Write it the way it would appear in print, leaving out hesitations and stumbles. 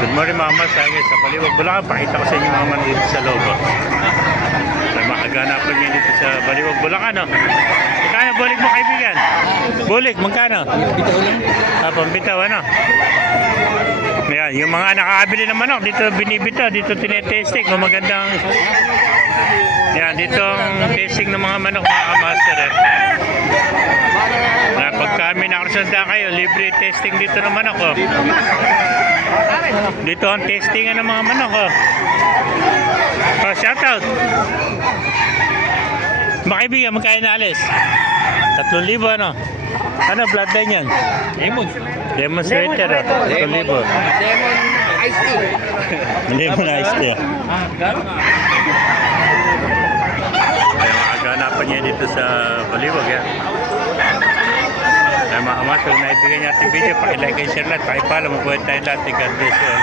Good morning mga mas, sa Baliwag, Bulacan. Pakita ko sa inyo mga man dito sa loob. May makaganapan nyo dito sa Baliwag, Bulacan. Magkano bulik mo kaibigan? Bulik, magkano? Bitaw lang. Pambitaw ano? Ayan, yung mga nakakabili ng manok dito binibitaw, dito tinetesting. Magandang yan, dito ang testing ng mga manok mga master. Pag kami nakarasanda kayo, libre testing dito ng manok. Dito ang testing ng mga manok. Shoutout. Makaibigan, magkaya na alis? 3,000 ano? Ano bloodline yan? Lemon. Lemon sweater. 3,000. Lemon iced tea. Lemon iced tea. Garo. Kaya makaganapan niya dito sa Baliwag yan. Kaya mga kamas, kung naibigay niya ating video, pakilike and share lahat, pakipala, mabuhay tayo lahat. God bless you all.